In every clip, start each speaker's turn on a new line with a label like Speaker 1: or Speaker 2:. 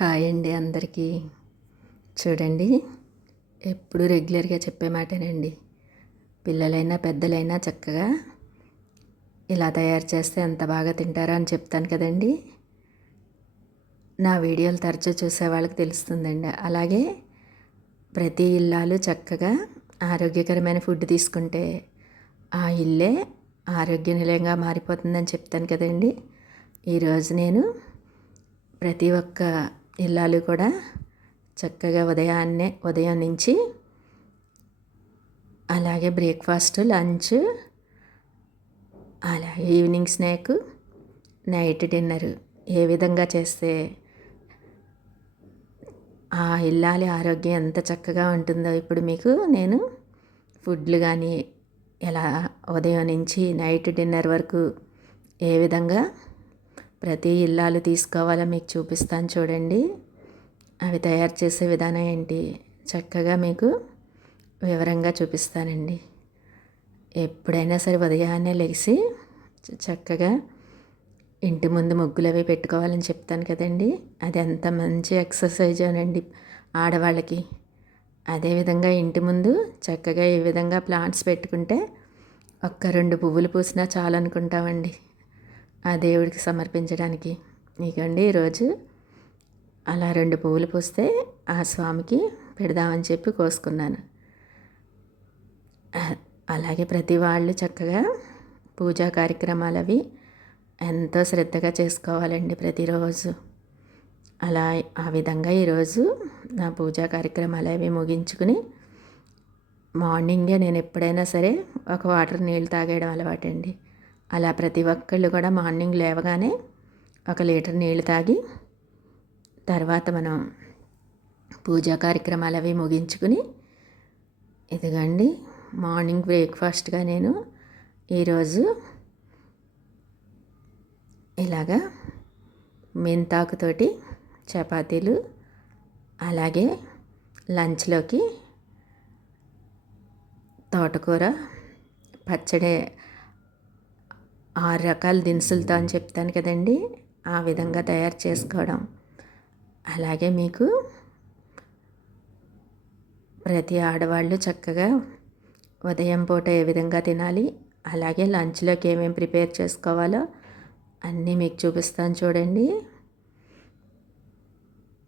Speaker 1: Hi అండి అందరికీ. చూడండి ఎప్పుడు రెగ్యులర్గా చెప్పే మాటేనండి. పిల్లలైనా పెద్దలైనా చక్కగా ఇలా తయారు చేస్తే ఎంత బాగా తింటారో అని చెప్తాను కదండి. నా వీడియోలు తరచూ చూసే వాళ్ళకి తెలుస్తుందండి. అలాగే ప్రతి ఇల్లాలు చక్కగా ఆరోగ్యకరమైన ఫుడ్ తీసుకుంటే ఆ ఇల్లే ఆరోగ్య నిలయంగా మారిపోతుందని చెప్తాను కదండి. ఈరోజు నేను ప్రతి ఒక్క ఇల్లాలు కూడా చక్కగా ఉదయాన్నే ఉదయం నుంచి అలాగే బ్రేక్ఫాస్ట్ లంచ్ అలాగే ఈవినింగ్ స్నాక్ నైట్ డిన్నర్ ఏ విధంగా చేస్తే ఆ ఇల్లాలి ఆరోగ్యం ఎంత చక్కగా ఉంటుందో ఇప్పుడు మీకు నేను ఫుడ్లు కానీ ఎలా ఉదయం నుంచి నైట్ డిన్నర్ వరకు ఏ విధంగా ప్రతి ఇల్లాలు తీసుకోవాలో మీకు చూపిస్తాను చూడండి. అవి తయారు చేసే విధానం ఏంటి? చక్కగా మీకు వివరంగా చూపిస్తానండి. ఎప్పుడైనా సరే ఉదయాన్నే లేచి చక్కగా ఇంటి ముందు ముగ్గులు అవి పెట్టుకోవాలని చెప్తాను కదండి. అది ఎంత మంచి ఎక్సర్సైజ్ అనండి ఆడవాళ్ళకి. అదేవిధంగా ఇంటి ముందు చక్కగా ఈ విధంగా ప్లాంట్స్ పెట్టుకుంటే ఒక్క రెండు పువ్వులు పూసినా చాలనుకుంటామండి ఆ దేవుడికి సమర్పించడానికి. ఇకండి ఈరోజు అలా రెండు పువ్వులు పూస్తే ఆ స్వామికి పెడదామని చెప్పి కోసుకున్నాను. అలాగే ప్రతి వాళ్ళు చక్కగా పూజా కార్యక్రమాలు అవి ఎంతో శ్రద్ధగా చేసుకోవాలండి ప్రతిరోజు. అలా ఆ విధంగా ఈరోజు నా పూజా కార్యక్రమాలు అవి ముగించుకుని మార్నింగే నేను ఎప్పుడైనా సరే ఒక వాటర్ నీళ్ళు తాగేయడం అలవాటండి. అలా ప్రతి ఒక్కళ్ళు కూడా మార్నింగ్ లేవగానే ఒక లీటర్ నీళ్ళు తాగి తర్వాత మనం పూజా కార్యక్రమాలు అవి ముగించుకుని ఇదిగండి మార్నింగ్ బ్రేక్ఫాస్ట్గా నేను ఈరోజు ఇలాగా మెంతాకుతోటి చపాతీలు అలాగే లంచ్లోకి తోటకూర పచ్చడి ఆరు రకాల దినుసులతో అని చెప్తాను కదండి. ఆ విధంగా తయారు చేసుకోవడం. అలాగే మీకు ప్రతి ఆడవాళ్ళు చక్కగా ఉదయం పూట ఏ విధంగా తినాలి అలాగే లంచ్లోకి ఏమేమి ప్రిపేర్ చేసుకోవాలో అన్నీ మీకు చూపిస్తాను చూడండి.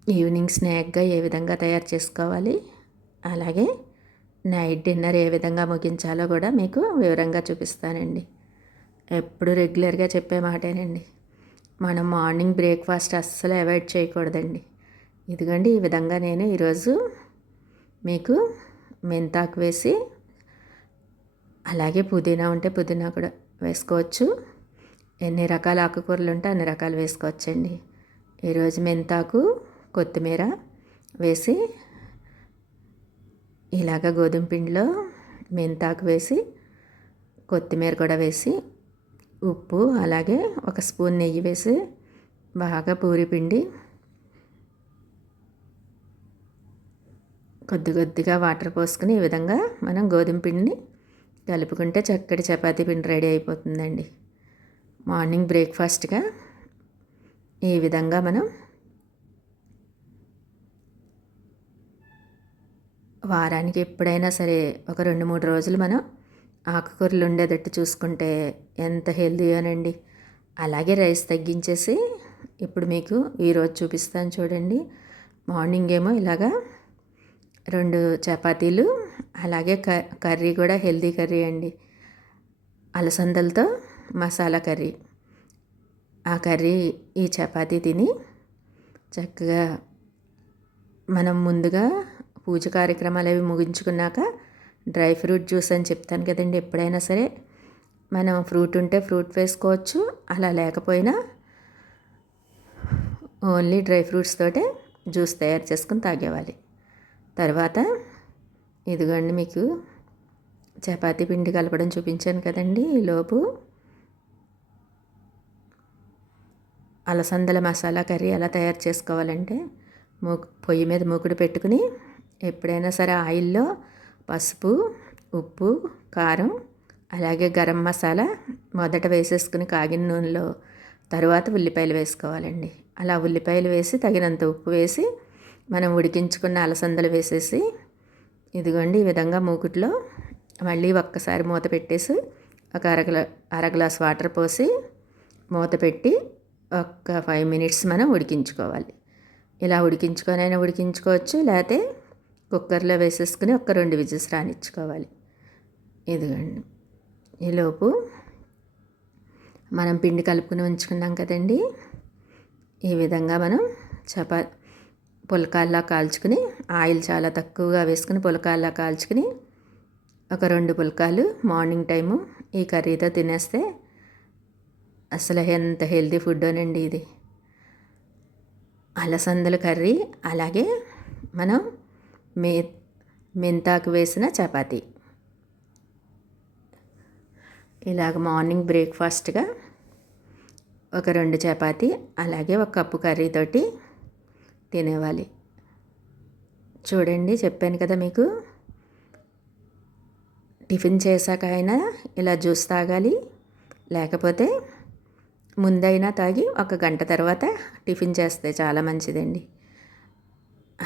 Speaker 1: ఈవినింగ్ స్నాక్గా ఏ విధంగా తయారు చేసుకోవాలి అలాగే నైట్ డిన్నర్ ఏ విధంగా ముగించాలో కూడా మీకు వివరంగా చూపిస్తానండి. ఎప్పుడు రెగ్యులర్గా చెప్పే మాటేనండి. మనం మార్నింగ్ బ్రేక్ఫాస్ట్ అస్సలు అవాయిడ్ చేయకూడదండి. ఇదిగండి ఈ విధంగా నేను ఈరోజు మీకు మెంతాకు వేసి అలాగే పుదీనా ఉంటే పుదీనా కూడా వేసుకోవచ్చు. ఎన్ని రకాల ఆకుకూరలు ఉంటే అన్ని రకాలు వేసుకోవచ్చండి. ఈరోజు మెంతాకు కొత్తిమీర వేసి ఇలాగ గోధుమ పిండిలో మెంతాకు వేసి కొత్తిమీర కూడా వేసి ఉప్పు అలాగే ఒక స్పూన్ నెయ్యి వేసి బాగా పూరి పిండి కొద్ది కొద్దిగా వాటర్ పోసుకుని ఈ విధంగా మనం గోధుమ పిండిని కలుపుకుంటే చక్కటి చపాతీ పిండి రెడీ అయిపోతుందండి. మార్నింగ్ బ్రేక్ఫాస్ట్గా ఈ విధంగా మనం వారానికి ఎప్పుడైనా సరే ఒక రెండు మూడు రోజులు మనం ఆకుకూరలు ఉండేటట్టు చూసుకుంటే ఎంత హెల్దీగానండి. అలాగే రైస్ తగ్గించేసి ఇప్పుడు మీకు ఈరోజు చూపిస్తాను చూడండి. మార్నింగ్ ఏమో ఇలాగా రెండు చపాతీలు అలాగే కర్రీ కూడా హెల్దీ కర్రీ అండి. అలసందలతో మసాలా కర్రీ. ఆ కర్రీ ఈ చపాతీ తిని చక్కగా మనం ముందుగా పూజ కార్యక్రమాలు అవి ముగించుకున్నాక డ్రై ఫ్రూట్ జ్యూస్ అని చెప్తాను కదండి ఎప్పుడైనా సరే. మనం ఫ్రూట్ ఉంటే ఫ్రూట్ వేసుకోవచ్చు. అలా లేకపోయినా ఓన్లీ డ్రై ఫ్రూట్స్ తోటే జ్యూస్ తయారు చేసుకుని తాగేవాలి. తర్వాత ఇదిగోండి మీకు చపాతీ పిండి కలపడం చూపించాను కదండి ఈలోపు అలసందల మసాలా కర్రీ ఎలా తయారు చేసుకోవాలంటే మూ పొయ్యి మీద మూకుడు పెట్టుకుని ఎప్పుడైనా సరే ఆయిల్లో పసుపు ఉప్పు కారం అలాగే గరం మసాలా మొదట వేసేసుకుని కాగిన నూనెలో తరువాత ఉల్లిపాయలు వేసుకోవాలండి. అలా ఉల్లిపాయలు వేసి తగినంత ఉప్పు వేసి మనం ఉడికించుకున్న అలసందలు వేసేసి ఇదిగోండి ఈ విధంగా మూకుట్లో మళ్ళీ ఒక్కసారి మూత పెట్టేసి ఒక అరగ్లా అర గ్లాస్ వాటర్ పోసి మూత పెట్టి ఒక్క ఫైవ్ మినిట్స్ మనం ఉడికించుకోవాలి. ఇలా ఉడికించుకొనైనా ఉడికించుకోవచ్చు లేకపోతే కుక్కర్లో వేసేసుకుని ఒక రెండు విజిల్స్ రానిచ్చుకోవాలి. ఇదిగోండి. ఈలోపు మనం పిండి కలుపుకుని ఉంచుకున్నాం కదండి. ఈ విధంగా మనం చపా పులకాల్లా కాల్చుకుని ఆయిల్ చాలా తక్కువగా వేసుకుని పులకాల్లా కాల్చుకుని ఒక రెండు పుల్కాలు మార్నింగ్ టైము ఈ కర్రీతో తినేస్తే అసలు ఎంత హెల్తీ ఫుడ్ అనండి ఇది. అలసందల కర్రీ అలాగే మనం మే మెంతాకు వేసిన చపాతి. ఇలాగ మార్నింగ్ బ్రేక్ఫాస్ట్గా ఒక రెండు చపాతి అలాగే ఒక కప్పు కర్రీతోటి తినేవాలి. చూడండి చెప్పాను కదా మీకు. టిఫిన్ చేశాక అయినా ఇలా జ్యూస్ తాగాలి లేకపోతే ముందైనా తాగి ఒక గంట తర్వాత టిఫిన్ చేస్తే చాలా మంచిదండి.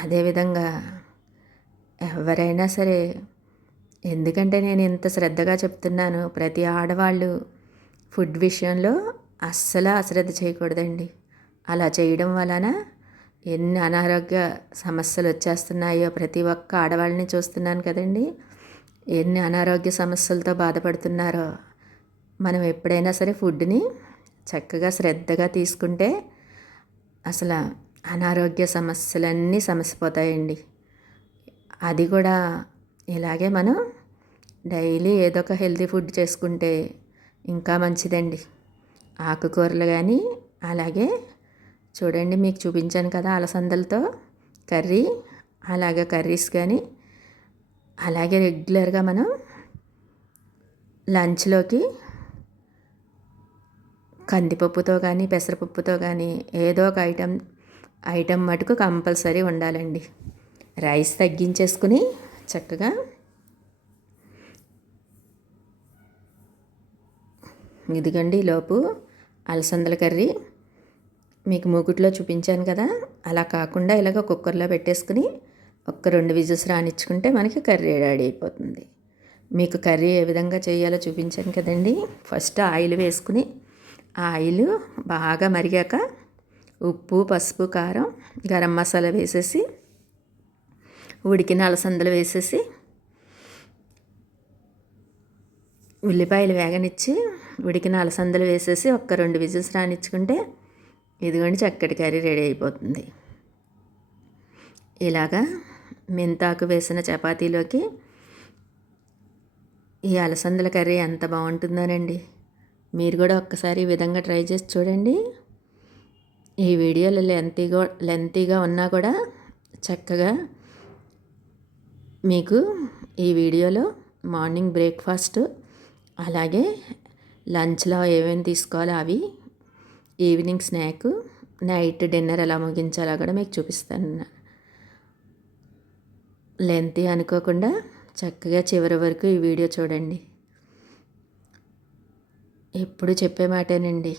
Speaker 1: అదేవిధంగా ఎవరైనా సరే ఎందుకంటే నేను ఇంత శ్రద్ధగా చెప్తున్నాను ప్రతి ఆడవాళ్ళు ఫుడ్ విషయంలో అస్సలు అశ్రద్ధ చేయకూడదండి. అలా చేయడం వలన ఎన్ని అనారోగ్య సమస్యలు వచ్చేస్తున్నాయో ప్రతి ఒక్క ఆడవాళ్ళని చూస్తున్నాను కదండి. ఎన్ని అనారోగ్య సమస్యలతో బాధపడుతున్నారో. మనం ఎప్పుడైనా సరే ఫుడ్ని చక్కగా శ్రద్ధగా తీసుకుంటే అసలు అనారోగ్య సమస్యలన్నీ సమసిపోతాయండి. అది కూడా ఇలాగే మనం డైలీ ఏదో ఒక హెల్తీ ఫుడ్ చేసుకుంటే ఇంకా మంచిదండి. ఆకుకూరలు కానీ అలాగే చూడండి మీకు చూపించాను కదా అలసందలతో కర్రీ అలాగే కర్రీస్ కానీ అలాగే రెగ్యులర్గా మనం లంచ్లోకి కందిపప్పుతో కానీ పెసరపప్పుతో కానీ ఏదో ఒక ఐటెం ఐటెం మటుకు కంపల్సరీ ఉండాలండి. రైస్ తగ్గించేసుకుని చక్కగా ఇదిగండి లోపు అలసందల కర్రీ. మీకు మూకుట్లో చూపించాను కదా అలా కాకుండా ఇలాగ కుక్కర్లో పెట్టేసుకుని ఒక్క రెండు విజిల్స్ రానిచ్చుకుంటే మనకి కర్రీ రెడీ అయిపోతుంది. మీకు కర్రీ ఏ విధంగా చేయాలో చూపించాను కదండి. ఫస్ట్ ఆయిల్ వేసుకుని ఆయిల్ బాగా మరిగాక ఉప్పు పసుపు కారం గరం మసాలా వేసేసి ఉడికిన అలసందలు వేసేసి ఉల్లిపాయలు వేగనిచ్చి ఉడికిన అలసందలు వేసేసి ఒక్క రెండు విజిల్స్ రానిచ్చుకుంటే ఇదిగోండి చక్కటి కర్రీ రెడీ అయిపోతుంది. ఇలాగా మెంతాకు వేసిన చపాతీలోకి ఈ అలసందల కర్రీ ఎంత బాగుంటుందోనండి. మీరు కూడా ఒక్కసారి ఈ విధంగా ట్రై చేసి చూడండి. ఈ వీడియోలో లెంతీగా లెంతీగా ఉన్నా కూడా చక్కగా మీకు ఈ వీడియోలో మార్నింగ్ బ్రేక్ఫాస్ట్ అలాగే లంచ్లో ఏమేమి తీసుకోవాలో అవి ఈవినింగ్ స్నాక్ నైట్ డిన్నర్ ఎలా ముగించాలో కూడా మీకు చూపిస్తాను. లెంత్ అనుకోకుండా చక్కగా చివరి వరకు ఈ వీడియో చూడండి. ఎప్పుడు చెప్పే మాటేనండి.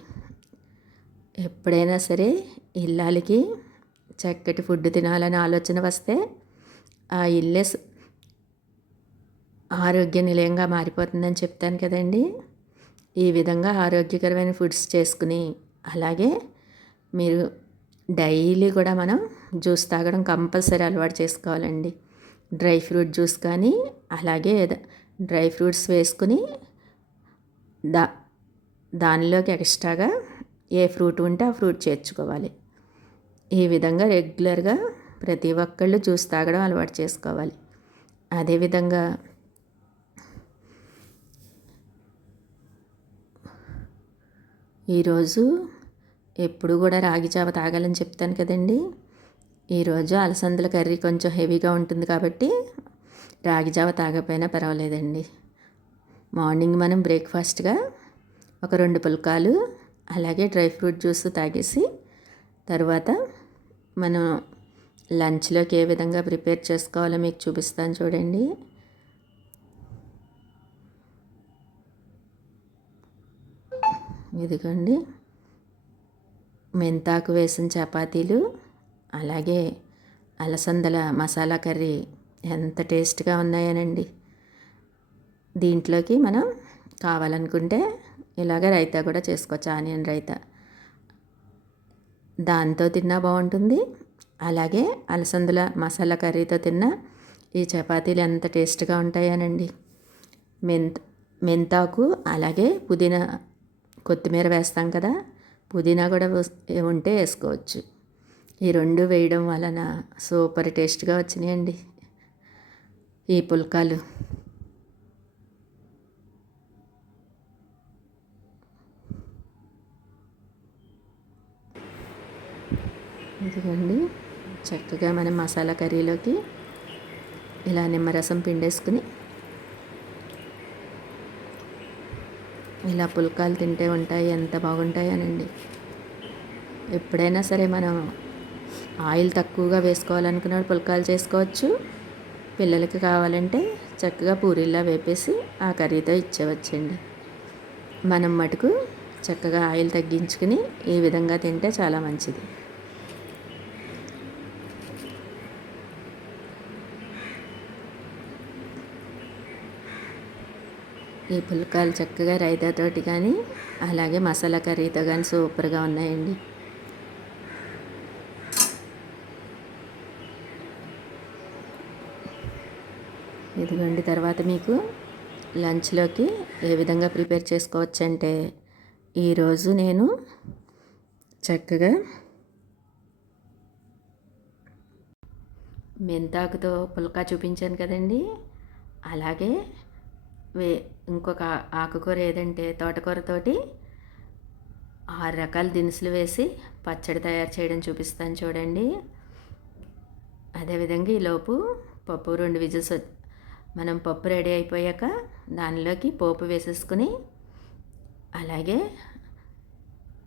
Speaker 1: ఎప్పుడైనా సరే ఇల్లాలకి చక్కటి ఫుడ్ తినాలని ఆలోచన వస్తే ఆ ఇల్లే ఆరోగ్య నిలయంగా మారిపోతుందని చెప్తాను కదండి. ఈ విధంగా ఆరోగ్యకరమైన ఫుడ్స్ చేసుకుని అలాగే మీరు డైలీ కూడా మనం జ్యూస్ తాగడం కంపల్సరీ అలవాటు చేసుకోవాలండి. డ్రై ఫ్రూట్ జ్యూస్ కానీ అలాగే డ్రై ఫ్రూట్స్ వేసుకుని దా దానిలోకి ఎక్స్ట్రాగా ఏ ఫ్రూట్ ఉంటే ఆ ఫ్రూట్ చేర్చుకోవాలి. ఈ విధంగా రెగ్యులర్గా ప్రతి ఒక్కళ్ళు జ్యూస్ తాగడం అలవాటు చేసుకోవాలి. అదేవిధంగా ఈరోజు ఎప్పుడు కూడా రాగి చావ తాగాలని చెప్తాను కదండీ. ఈరోజు అలసందల కర్రీ కొంచెం హెవీగా ఉంటుంది కాబట్టి రాగి జావ తాగకపోయినా పర్వాలేదండి. మార్నింగ్ మనం బ్రేక్ఫాస్ట్గా ఒక రెండు పుల్కాలు అలాగే డ్రై ఫ్రూట్ జ్యూస్ తాగేసి తర్వాత మనం లంచ్లోకి ఏ విధంగా ప్రిపేర్ చేసుకోవాలో మీకు చూపిస్తాను చూడండి. ఇదిగోండి. మెంతాకు వేసిన చపాతీలు అలాగే అలసందల మసాలా కర్రీ ఎంత టేస్ట్గా ఉన్నాయనండి. దీంట్లోకి మనం కావాలనుకుంటే ఇలాగ రైతా కూడా చేసుకోవచ్చు ఆనియన్ రైతా. దాంతో తిన్నా బాగుంటుంది. అలాగే అలసందుల మసాలా కర్రీతో తిన్నా ఈ చపాతీలు ఎంత టేస్ట్గా ఉంటాయనండి. మెంత్ మెంతాకు అలాగే పుదీనా కొత్తిమీర వేస్తాం కదా పుదీనా కూడా ఉంటే వేసుకోవచ్చు. ఈ రెండు వేయడం వలన సూపర్ టేస్ట్గా వచ్చినాయండి ఈ పుల్కాలు. ఇదిగోండి చక్కగా మనం మసాలా కర్రీలోకి ఇలా నిమ్మరసం పిండేసుకుని ఇలా పుల్కాలు తింటే ఉంటాయి ఎంత బాగుంటాయనండి. ఎప్పుడైనా సరే మనం ఆయిల్ తక్కువగా వేసుకోవాలనుకున్నప్పుడు పుల్కాలు చేసుకోవచ్చు. పిల్లలకి కావాలంటే చక్కగా పూరీలా వేపేసి ఆ కర్రీతో ఇచ్చేవచ్చండి. మనం మటుకు చక్కగా ఆయిల్ తగ్గించుకుని ఈ విధంగా తింటే చాలా మంచిది. ఈ పుల్కాలు చక్కగా రైతాతోటి కానీ అలాగే మసాలా కర్రీతో కానీ సూపర్గా ఉన్నాయండి. ఇదిగోండి తర్వాత మీకు లంచ్లోకి ఏ విధంగా ప్రిపేర్ చేసుకోవచ్చు అంటే ఈరోజు నేను చక్కగా మెంతాకుతో పుల్కా చూపించాను కదండి. అలాగే వే ఇంకొక ఆకుకూర ఏదంటే తోటకూరతోటి ఆరు రకాల దినుసులు వేసి పచ్చడి తయారు చేయడం చూపిస్తాను చూడండి. అదేవిధంగా ఈలోపు పప్పు రెండు విజిల్స్ మనం పప్పు రెడీ అయిపోయాక దానిలోకి పోపు వేసేసుకుని అలాగే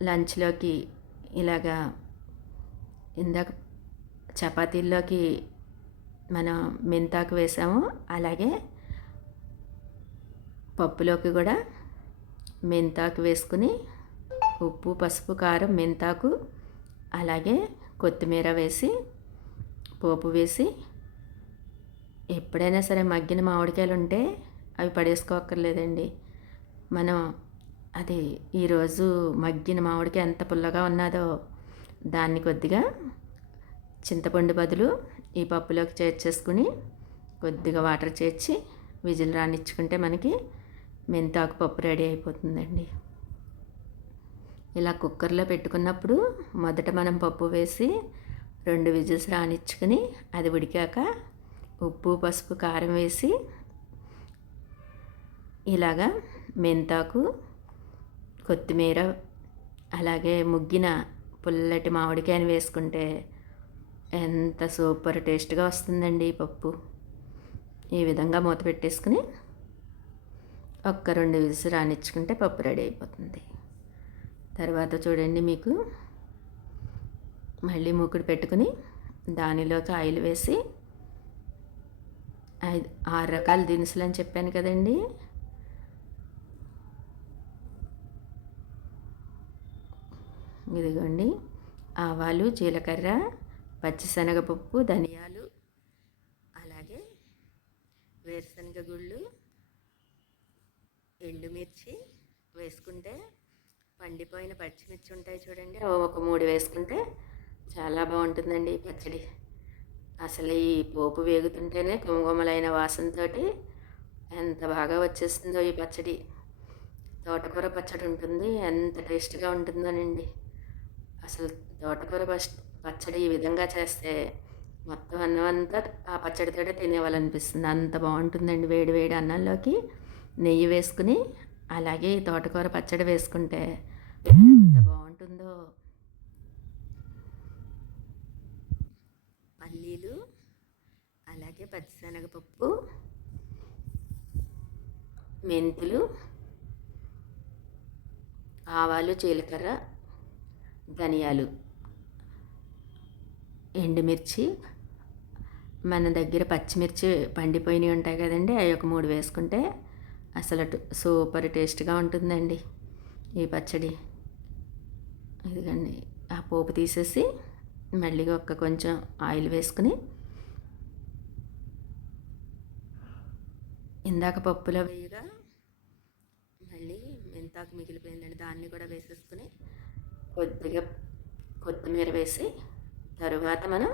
Speaker 1: లంచ్లోకి ఇలాగా ఇందాక చపాతీల్లోకి మనం మెంతాకు వేసాము. అలాగే పప్పులోకి కూడా మెంతాకు వేసుకుని ఉప్పు పసుపు కారం మెంతాకు అలాగే కొత్తిమీర వేసి పోపు వేసి ఎప్పుడైనా సరే మగ్గిన మామిడికాయలు ఉంటే అవి పడేసుకోక్కర్లేదండి. మనం అది ఈరోజు మగ్గిన మామిడికాయ ఎంత పుల్లగా ఉన్నదో దాన్ని కొద్దిగా చింతపండు బదులు ఈ పప్పులోకి చేర్చేసుకుని కొద్దిగా వాటర్ చేర్చి విజిల్ రానిచ్చుకుంటే మనకి మెంతాకు పప్పు రెడీ అయిపోతుందండి. ఇలా కుక్కర్లో పెట్టుకున్నప్పుడు మొదట మనం పప్పు వేసి రెండు విజిల్స్ రానిచ్చుకుని అది ఉడికాక ఉప్పు పసుపు కారం వేసి ఇలాగా మెంతాకు కొత్తిమీర అలాగే ముగ్గిన పుల్లటి మామిడికాయని వేసుకుంటే ఎంత సూపర్ టేస్ట్గా వస్తుందండి ఈ పప్పు. ఈ విధంగా మూత పెట్టేసుకుని ఒక్క రెండు విజిల్స్ రానిచ్చుకుంటే పప్పు రెడీ అయిపోతుంది. తర్వాత చూడండి మీకు మళ్ళీ మూకుడు పెట్టుకుని దానిలోకి ఆయిల్ వేసి ఐదు ఆరు రకాల దినుసులు అని చెప్పాను కదండి. ఇదిగోండి ఆవాలు జీలకర్ర పచ్చిశనగపప్పు ధనియాలు అలాగే వేరుశనగ గుళ్ళు ఎండుమిర్చి వేసుకుంటే పండిపోయిన పచ్చిమిర్చి ఉంటాయి చూడండి. ఒక మూడు వేసుకుంటే చాలా బాగుంటుందండి ఈ పచ్చడి. అసలు ఈ పోపు వేగుతుంటేనే కుమకుమలైన వాసనతో ఎంత బాగా వచ్చేస్తుందో ఈ పచ్చడి. తోటకూర పచ్చడి ఉంటుంది ఎంత టేస్ట్గా ఉంటుందోనండి. అసలు తోటకూర పచ్చడి ఈ విధంగా చేస్తే మొత్తం అన్నం అంతా ఆ పచ్చడితోటే తినేవాలనిపిస్తుంది అంత బాగుంటుందండి వేడి వేడి అన్నంలోకి. నెయ్యి వేసుకుని అలాగే తోటకూర పచ్చడి వేసుకుంటే ఎంత బాగుంటుందో. పల్లీలు అలాగే పచ్చిశనగపప్పు మెంతులు ఆవాలు జీలకర్ర ధనియాలు ఎండుమిర్చి మన దగ్గర పచ్చిమిర్చి పండిపోయినవి ఉంటాయి కదండి అవి ఒక మూడు వేసుకుంటే అసలు సూపర్ టేస్ట్గా ఉంటుందండి ఈ పచ్చడి. ఇదిగండి ఆ పోపు తీసేసి మళ్ళీ ఒక్క కొంచెం ఆయిల్ వేసుకుని ఇందాక పప్పులో వేయగా మళ్ళీ మెంతాకు మిగిలిపోయిందండి దాన్ని కూడా వేసేసుకుని కొద్దిగా కొత్తిమీర వేసి తరువాత మనం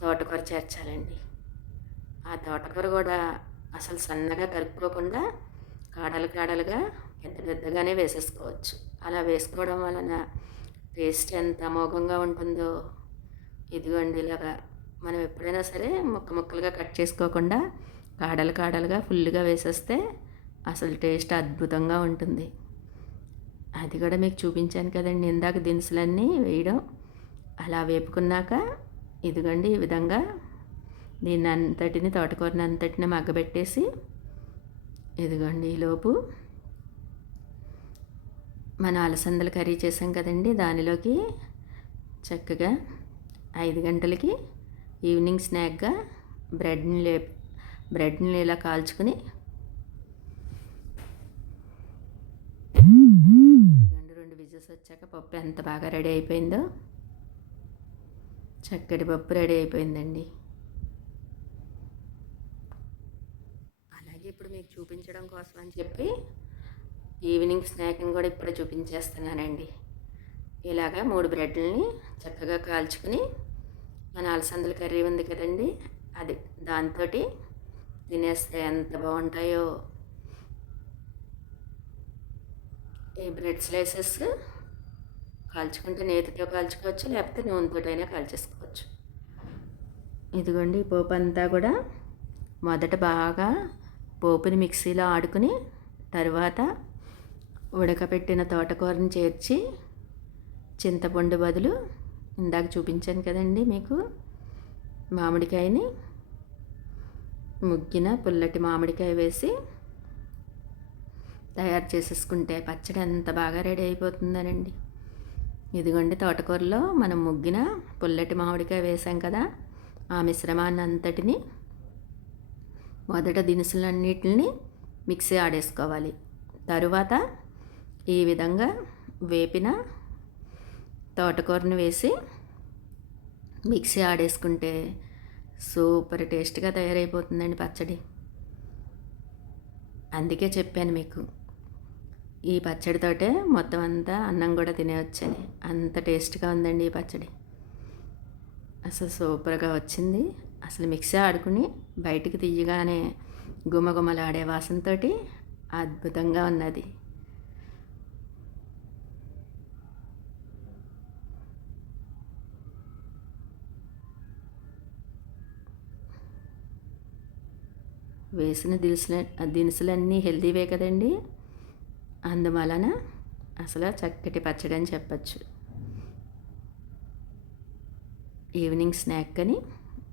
Speaker 1: తోటకూర చేర్చాలండి. ఆ తోటకూర కూడా అసలు సన్నగా కలుపుకోకుండా కాడలు కాడలుగా పెద్ద పెద్దగానే వేసేసుకోవచ్చు. అలా వేసుకోవడం వలన టేస్ట్ ఎంత అమోఘంగా ఉంటుందో ఇదిగోండి ఇలాగా మనం ఎప్పుడైనా సరే ముక్క ముక్కలుగా కట్ చేసుకోకుండా కాడలు కాడలుగా ఫుల్గా వేసేస్తే అసలు టేస్ట్ అద్భుతంగా ఉంటుంది. అది కూడా మీకు చూపించాను కదండి. ఇందాక దినుసులన్నీ వేయడం అలా వేపుకున్నాక ఇదిగోండి ఈ విధంగా దీన్ని అంతటిని తోటకూరని అంతటిని మగ్గబెట్టేసి ఇదిగోండి ఈలోపు మన అలసందలు కర్రీ చేసాం కదండి దానిలోకి చక్కగా ఐదు గంటలకి ఈవినింగ్ స్నాక్గా బ్రెడ్ని లే బ్రెడ్ని ఇలా కాల్చుకుని రెండు విజిల్స్ వచ్చాక పప్పు ఎంత బాగా రెడీ అయిపోయిందో చక్కటి పప్పు రెడీ అయిపోయిందండి అలాగే ఇప్పుడు మీకు చూపించడం కోసం అని చెప్పి ఈవినింగ్ స్నాక్ని కూడా ఇప్పుడే చూపించేస్తున్నానండి. ఇలాగా మూడు బ్రెడ్లని చక్కగా కాల్చుకుని మన అలసందల కర్రీ ఉంది కదండి అది దాంతో తినేస్తే ఎంత బాగుంటాయో. ఈ బ్రెడ్ స్లైసెస్ కాల్చుకుంటే నేతితో కాల్చుకోవచ్చు లేకపోతే నూనెతోటైనా కాల్చేసుకోవచ్చు. ఇదిగోండి పోపు అంతా కూడా మొదట బాగా పోపుని మిక్సీలో ఆడుకుని తర్వాత ఉడకపెట్టిన తోటకూరని చేర్చి చింతపండు బదులు ఇందాక చూపించాను కదండి మీకు మామిడికాయని ముగ్గిన పుల్లటి మామిడికాయ వేసి తయారు చేసేసుకుంటే పచ్చడి ఎంత బాగా రెడీ అయిపోతుందనండి. ఇదిగోండి తోటకూరలో మనం ముగ్గిన పుల్లటి మామిడికాయ వేసాం కదా ఆ మిశ్రమాన్ని అంతటిని మొదట దినుసులన్నిటిని మిక్సీ ఆడేసుకోవాలి. తరువాత ఈ విధంగా వేపిన తోటకూరని వేసి మిక్సీ ఆడేసుకుంటే సూపర్ టేస్ట్గా తయారైపోతుందండి పచ్చడి. అందుకే చెప్పాను మీకు ఈ పచ్చడితోటే మొత్తం అంతా అన్నం కూడా తినేవచ్చని. అంత టేస్ట్గా ఉందండి ఈ పచ్చడి. అసలు సూపర్గా వచ్చింది. అసలు మిక్సీ ఆడుకుని బయటికి తీయగానే గుమగుమలాడే వాసనతో అద్భుతంగా ఉన్నది. వేసిన దినుసుల దినుసులన్నీ హెల్తీవే కదండి. అందువలన అసలు చక్కటి పచ్చడి అని చెప్పచ్చు. ఈవినింగ్ స్నాక్ అని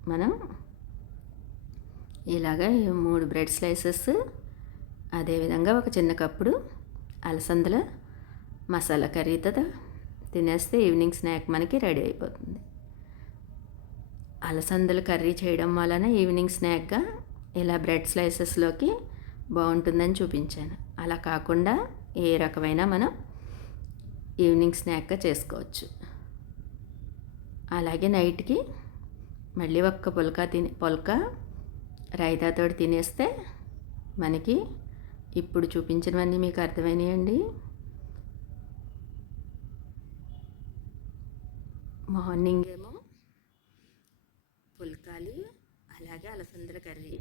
Speaker 1: మనం ఇలాగ మూడు బ్రెడ్ స్లైసెస్ అదేవిధంగా ఒక చిన్న కప్పుడు అలసందల మసాలా కర్రీతో తినేస్తే ఈవినింగ్ స్నాక్ మనకి రెడీ అయిపోతుంది. అలసందలు కర్రీ చేయడం వలన ఈవినింగ్ స్నాక్గా ఇలా బ్రెడ్ స్లైసెస్లోకి బాగుంటుందని చూపించాను. అలా కాకుండా ఏ రకమైన మనం ఈవినింగ్ స్నాక్గా చేసుకోవచ్చు. అలాగే నైట్కి మళ్ళీ ఒక్క పుల్కా తిని పుల్క రైతాతో తినేస్తే మనకి ఇప్పుడు చూపించినవన్నీ మీకు అర్థమైనాయండి. మార్నింగ్ ఏమో పుల్కాలు అలాగే అలసందల కర్రీ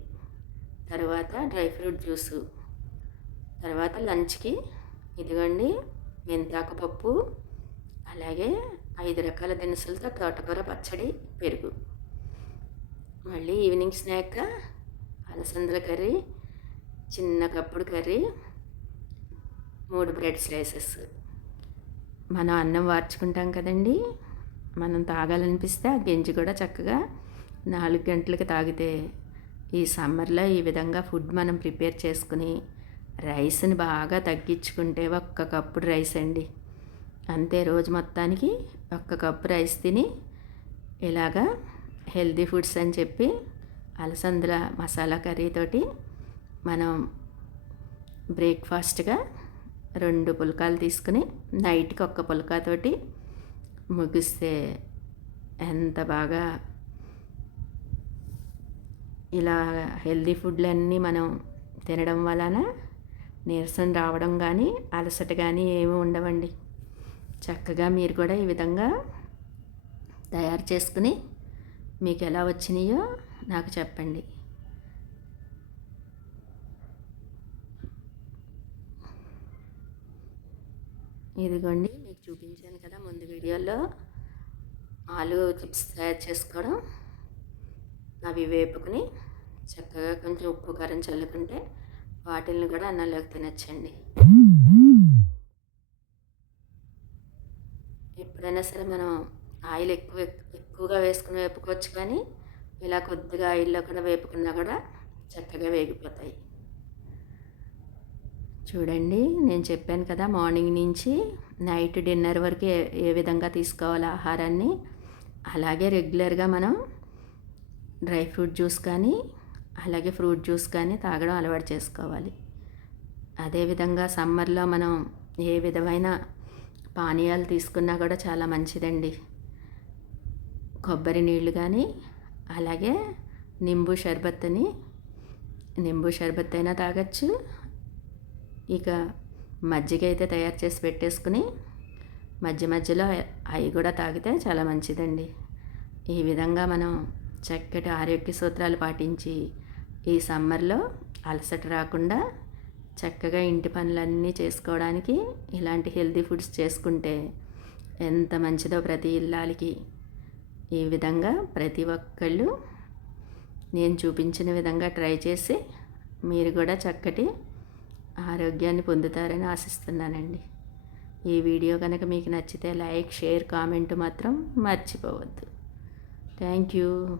Speaker 1: తర్వాత డ్రై ఫ్రూట్ జ్యూసు తర్వాత లంచ్కి ఇదిగోండి మెంతాకు పప్పు అలాగే ఐదు రకాల దినుసులతో తోటకూర పచ్చడి పెరుగు. మళ్ళీ ఈవినింగ్ స్నాక్ అలసందల కర్రీ చిన్న కప్పుడు కర్రీ మూడు బ్రెడ్ స్లైసెస్. మనం అన్నం వార్చుకుంటాం కదండి. మనం తాగాలనిపిస్తే ఆ గెంజి కూడా చక్కగా నాలుగు గంటలకు తాగితే ఈ సమ్మర్లో ఈ విధంగా ఫుడ్ మనం ప్రిపేర్ చేసుకుని రైస్ని బాగా తగ్గించుకుంటే ఒక్క కప్పుడు రైస్ అండి. అంతే రోజు మొత్తానికి ఒక్క కప్పు రైస్ తిని ఇలాగా హెల్దీ ఫుడ్స్ అని చెప్పి అలసందల మసాలా కర్రీతోటి మనం బ్రేక్ఫాస్ట్గా రెండు పుల్కాలు తీసుకుని నైట్కి ఒక్క పుల్కాతోటి ముగిస్తే ఎంత బాగా ఇలా హెల్దీ ఫుడ్లన్నీ మనం తినడం వలన నీరసం రావడం కానీ అలసట కానీ ఏమి ఉండవండి. చక్కగా మీరు కూడా ఈ విధంగా తయారు చేసుకుని మీకు ఎలా వచ్చినాయో నాకు చెప్పండి. ఇదిగోండి మీకు చూపించాను కదా ముందు వీడియోలో. ఆలు చిప్స్ తయారు చేసుకోవడం అవి వేపుకుని చక్కగా కొంచెం ఉప్పు కారం చల్లుకుంటే వాటిల్ని కూడా అన్నంలోకి తినచ్చండి. ఎప్పుడైనా సరే మనం ఆయిల్ ఎక్కువ ఎక్కువగా వేసుకుని వేపుకోవచ్చు కానీ ఇలా కొద్దిగా ఆయిల్లో కూడా వేపుకున్నా కూడా చక్కగా వేగిపోతాయి. చూడండి నేను చెప్పాను కదా మార్నింగ్ నుంచి నైట్ డిన్నర్ వరకు ఏ ఏ విధంగా తీసుకోవాలి ఆహారాన్ని. అలాగే రెగ్యులర్గా మనం డ్రై ఫ్రూట్ జ్యూస్ కానీ అలాగే ఫ్రూట్ జ్యూస్ కానీ తాగడం అలవాటు చేసుకోవాలి. అదేవిధంగా సమ్మర్లో మనం ఏ విధమైన పానీయాలు తీసుకున్నా కూడా చాలా మంచిదండి. కొబ్బరి నీళ్ళు కానీ అలాగే నింబు షర్బత్ అని నింబు షర్బత్ అయినా తాగొచ్చు. ఇక మజ్జిగ అయితే తయారు చేసి పెట్టేసుకుని మధ్య మధ్యలో అవి కూడా తాగితే చాలా మంచిదండి. ఈ విధంగా మనం చక్కటి ఆరోగ్య సూత్రాలు పాటించి ఈ సమ్మర్లో అలసట రాకుండా చక్కగా ఇంటి పనులన్నీ చేసుకోవడానికి ఇలాంటి హెల్తీ ఫుడ్స్ చేసుకుంటే ఎంత మంచిదో ప్రతి ఇల్లాలకి. ఈ విధంగా ప్రతి ఒక్కళ్ళు నేను చూపించిన విధంగా ట్రై చేసి మీరు కూడా చక్కటి ఆరోగ్యాన్ని పొందుతారని ఆశిస్తున్నానండి. ఈ వీడియో కనుక మీకు నచ్చితే లైక్ షేర్ కామెంట్ మాత్రం మర్చిపోవద్దు. Thank you.